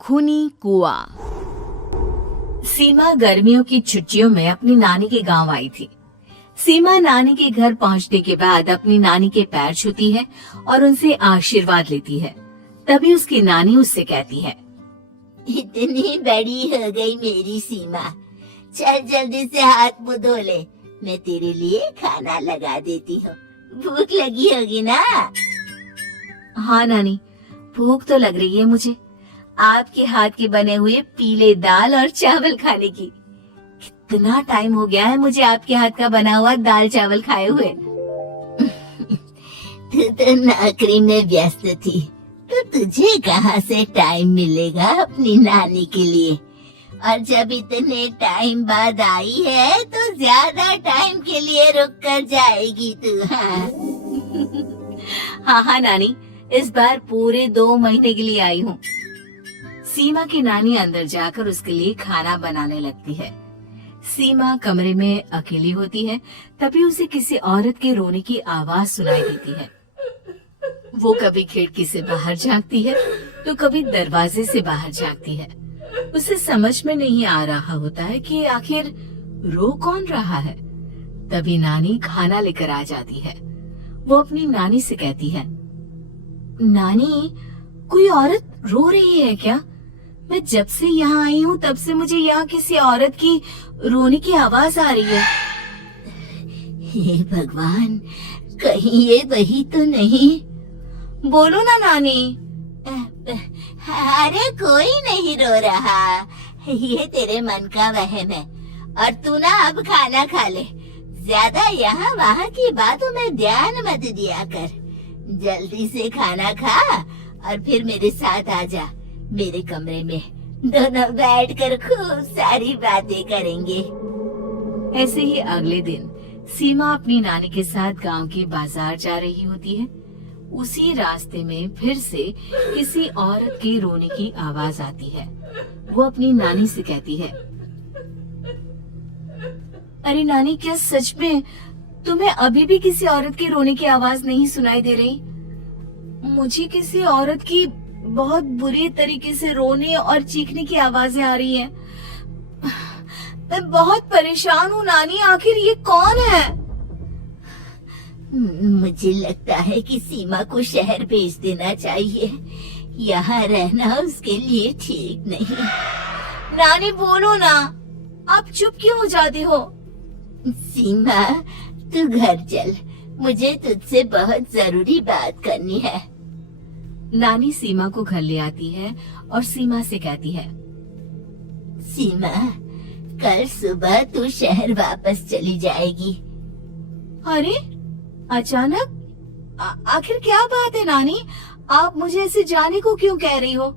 खूनी कुआं। सीमा गर्मियों की छुट्टियों में अपनी नानी के गांव आई थी। सीमा नानी के घर पहुंचने के बाद अपनी नानी के पैर छूती है और उनसे आशीर्वाद लेती है। तभी उसकी नानी उससे कहती है, इतनी बड़ी हो गई मेरी सीमा, चल जल्दी से हाथ मुंह धो ले, मैं तेरे लिए खाना लगा देती हूँ। भूख लगी होगी ना? हाँ नानी, भूख तो लग रही है मुझे, आपके हाथ के बने हुए पीले दाल और चावल खाने की। कितना टाइम हो गया है मुझे आपके हाथ का बना हुआ दाल चावल खाए हुए। तू तो नौकरी में व्यस्त थी, तो तुझे कहाँ से टाइम मिलेगा अपनी नानी के लिए? और जब इतने टाइम बाद आई है तो ज्यादा टाइम के लिए रुक कर जाएगी तू। हाँ नानी, इस बार पूरे 2 महीने के लिए आई हूँ। सीमा की नानी अंदर जाकर उसके लिए खाना बनाने लगती है। सीमा कमरे में अकेली होती है, तभी उसे किसी औरत के रोने की आवाज सुनाई देती है। वो कभी खिड़की से बाहर झांकती है तो कभी दरवाजे से बाहर झांकती है। उसे समझ में नहीं आ रहा होता है कि आखिर रो कौन रहा है। तभी नानी खाना लेकर आ जाती है। वो अपनी नानी से कहती है, नानी, कोई औरत रो रही है क्या? मैं जब से यहाँ आई हूँ तब से मुझे यहाँ किसी औरत की रोने की आवाज आ रही है। हे भगवान, कहीं ये वही तो नहीं? बोलो ना नानी। अरे कोई नहीं रो रहा, ये तेरे मन का वहम है। और तू ना अब खाना खा ले, ज्यादा यहाँ वहाँ की बातों में ध्यान मत दिया कर। जल्दी से खाना खा और फिर मेरे साथ आ जा मेरे कमरे में, दोनों बैठकर खूब सारी बातें करेंगे। ऐसे ही अगले दिन सीमा अपनी नानी के साथ गांव के बाजार जा रही होती है। उसी रास्ते में फिर से किसी औरत के रोने की आवाज आती है। वो अपनी नानी से कहती है, अरे नानी, क्या सच में तुम्हें अभी भी किसी औरत के रोने की आवाज नहीं सुनाई दे रही? मुझे किसी औरत की बहुत बुरी तरीके से रोने और चीखने की आवाजें आ रही हैं। मैं बहुत परेशान हूँ नानी, आखिर ये कौन है? मुझे लगता है कि सीमा को शहर भेज देना चाहिए, यहाँ रहना उसके लिए ठीक नहीं। नानी बोलो ना, आप चुप क्यों हो जाती हो? सीमा, तू घर चल, मुझे तुझसे बहुत जरूरी बात करनी है। नानी सीमा को घर ले आती है और सीमा से कहती है, सीमा, कल सुबह तू शहर वापस चली जाएगी। अरे अचानक? आखिर क्या बात है नानी, आप मुझे ऐसे जाने को क्यों कह रही हो?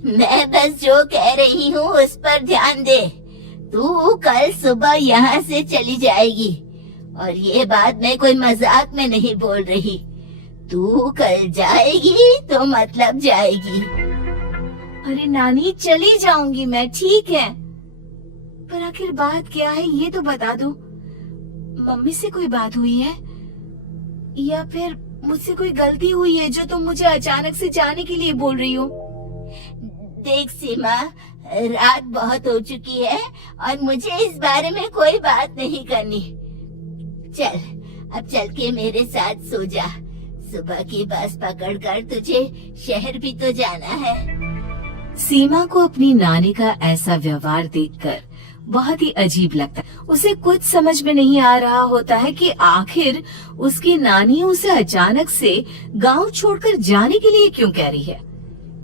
मैं बस जो कह रही हूँ उस पर ध्यान दे। तू कल सुबह यहाँ से चली जाएगी, और ये बात मैं कोई मजाक में नहीं बोल रही। तू कल जाएगी तो मतलब जाएगी। अरे नानी, चली जाऊंगी मैं, ठीक है, पर आखिर बात क्या है ये तो बता दो। मम्मी से कोई बात हुई है या फिर मुझसे कोई गलती हुई है जो तुम मुझे अचानक से जाने के लिए बोल रही हो? देख सीमा, रात बहुत हो चुकी है और मुझे इस बारे में कोई बात नहीं करनी। चल, अब चल के मेरे साथ सो जा। सुबह की बस पकड़कर तुझे शहर भी तो जाना है। सीमा को अपनी नानी का ऐसा व्यवहार देखकर बहुत ही अजीब लगता है। उसे कुछ समझ में नहीं आ रहा होता है कि आखिर उसकी नानी उसे अचानक से गांव छोड़कर जाने के लिए क्यों कह रही है।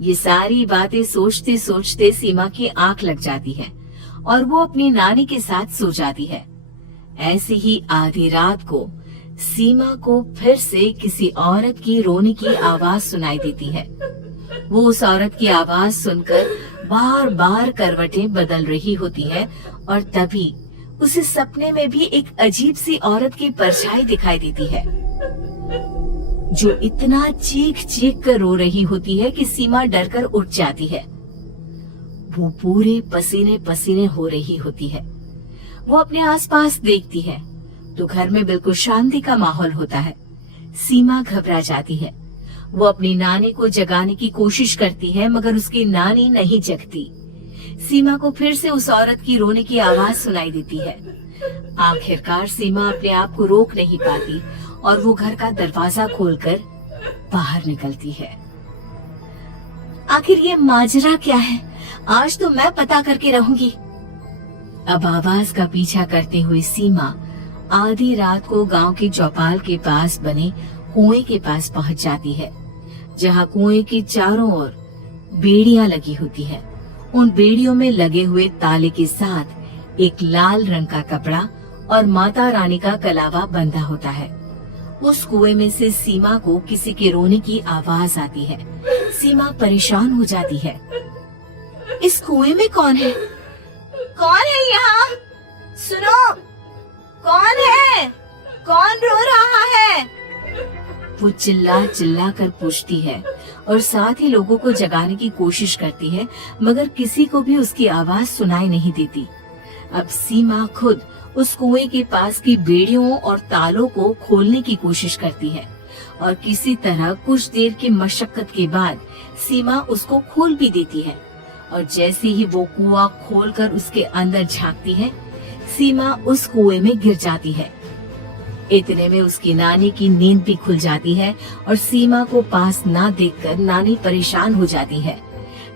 ये सारी बातें सोचते सोचते सीमा की आंख लग जाती है और वो अपनी नानी के साथ सो जाती है। ऐसी ही आधी रात को सीमा को फिर से किसी औरत की रोने की आवाज सुनाई देती है। वो उस औरत की आवाज सुनकर बार बार करवटें बदल रही होती है और तभी उसे सपने में भी एक अजीब सी औरत की परछाई दिखाई देती है जो इतना चीख चीख कर रो रही होती है कि सीमा डरकर उठ जाती है। वो पूरे पसीने पसीने हो रही होती है। वो अपने आसपास देखती है तो घर में बिल्कुल शांति का माहौल होता है। सीमा घबरा जाती है। वो अपनी नानी को जगाने की कोशिश करती है मगर उसकी नानी नहीं जगती। सीमा को फिर से उस औरत की रोने की आवाज सुनाई देती है। आखिरकार सीमा अपने आप को रोक नहीं पाती और वो घर का दरवाजा खोलकर बाहर निकलती है। आखिर ये माजरा क्या है? आज तो मैं पता करके रहूंगी। अब आवाज का पीछा करते हुए सीमा आधी रात को गांव की चौपाल के पास बने कुएं के पास पहुंच जाती है, जहां कुएं के चारों ओर बेड़ियां लगी होती है। उन बेड़ियों में लगे हुए ताले के साथ एक लाल रंग का कपड़ा और माता रानी का कलावा बंधा होता है। उस कुएं में से सीमा को किसी के रोने की आवाज आती है। सीमा परेशान हो जाती है। इस कुएं में कौन है? कौन है यहाँ? सुनो, कौन है? कौन रो रहा है? वो चिल्ला चिल्ला कर पूछती है और साथ ही लोगों को जगाने की कोशिश करती है, मगर किसी को भी उसकी आवाज सुनाई नहीं देती। अब सीमा खुद उस कुएं के पास की बेड़ियों और तालों को खोलने की कोशिश करती है और किसी तरह कुछ देर की मशक्कत के बाद सीमा उसको खोल भी देती है। और जैसे ही वो कुआं खोलकर उसके अंदर झांकती है, सीमा उस कुएं में गिर जाती है। इतने में उसकी नानी की नींद भी खुल जाती है और सीमा को पास ना देखकर नानी परेशान हो जाती है।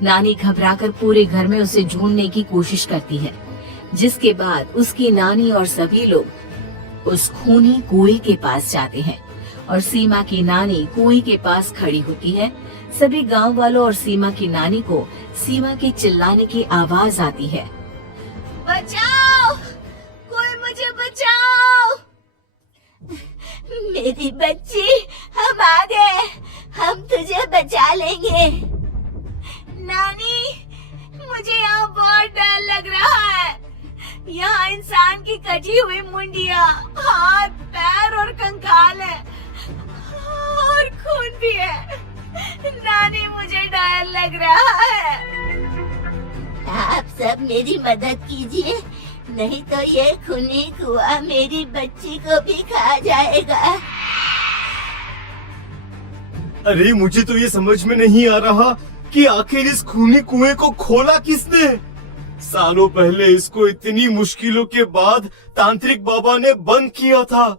नानी घबराकर पूरे घर में उसे ढूंढने की कोशिश करती है, जिसके बाद उसकी नानी और सभी लोग उस खूनी कुएं के पास जाते हैं और सीमा की नानी कुएं के पास खड़ी होती है। सभी गांव वालों और सीमा की नानी को सीमा के चिल्लाने की आवाज आती है। बचाओ! कोई मुझे बचाओ! मेरी बच्ची, हम आ गए, हम तुझे बचा लेंगे। नानी, मुझे यहाँ बहुत डर लग रहा है। यहाँ इंसान की कटी हुई मुंडिया, हाथ, पैर और कंकाल है और खून भी है। नानी, मुझे डर लग रहा है। आप सब मेरी मदद कीजिए, नहीं तो ये खूनी कुआं मेरी बच्ची को भी खा जाएगा। अरे मुझे तो ये समझ में नहीं आ रहा कि आखिर इस खूनी कुएं को खोला किसने। सालों पहले इसको इतनी मुश्किलों के बाद तांत्रिक बाबा ने बंद किया था।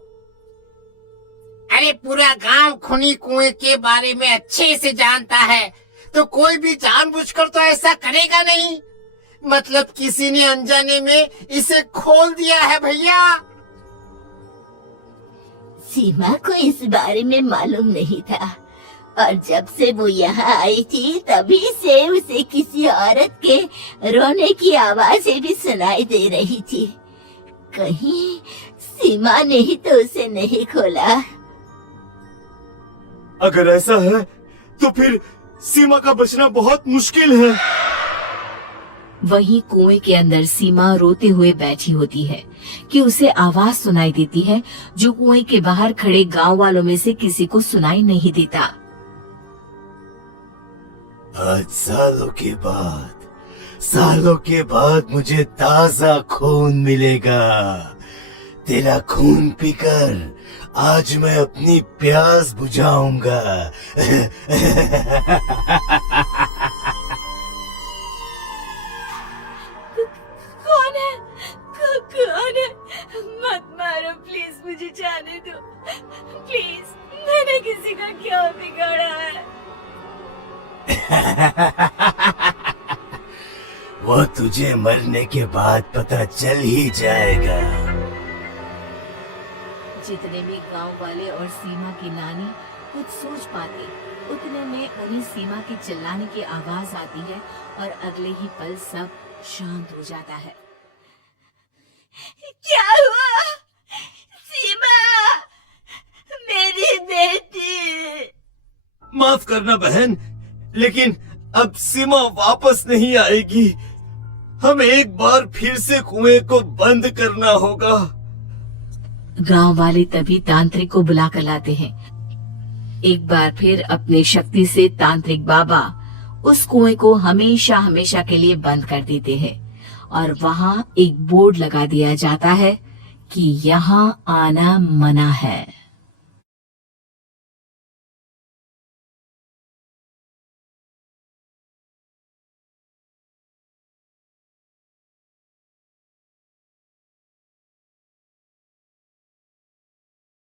अरे पूरा गांव खूनी कुएं के बारे में अच्छे से जानता है, तो कोई भी जानबूझकर तो ऐसा करेगा नहीं। मतलब किसी ने अनजाने में इसे खोल दिया है भैया। सीमा को इस बारे में मालूम नहीं था और जब से वो यहाँ आई थी तभी से उसे किसी औरत के रोने की आवाजें भी सुनाई दे रही थी। कहीं सीमा ने ही तो उसे नहीं खोला। अगर ऐसा है तो फिर सीमा का बचना बहुत मुश्किल है। वहीं कुएं के अंदर सीमा रोते हुए बैठी होती है कि उसे आवाज सुनाई देती है जो कुएं के बाहर खड़े गांव वालों में से किसी को सुनाई नहीं देता। आज सालों के बाद मुझे ताजा खून मिलेगा। तेरा खून पीकर आज मैं अपनी प्यास बुझाऊंगा। कौन है? कौन है? मत मारो प्लीज, मुझे जाने दो प्लीज। मैंने किसी का क्या बिगाड़ा है? वो तुझे मरने के बाद पता चल ही जाएगा। जितने में गांव वाले और सीमा की नानी कुछ सोच पाते, उतने में उन्हें सीमा के चिल्लाने की आवाज आती है और अगले ही पल सब शांत हो जाता है। क्या हुआ? सीमा, मेरी बेटी। माफ करना बहन, लेकिन अब सीमा वापस नहीं आएगी। हमें एक बार फिर से कुएं को बंद करना होगा। गांव वाले तभी तांत्रिक को बुला कर लाते हैं। एक बार फिर अपने शक्ति से तांत्रिक बाबा उस कुएं को हमेशा हमेशा के लिए बंद कर देते हैं और वहां एक बोर्ड लगा दिया जाता है कि यहाँ आना मना है।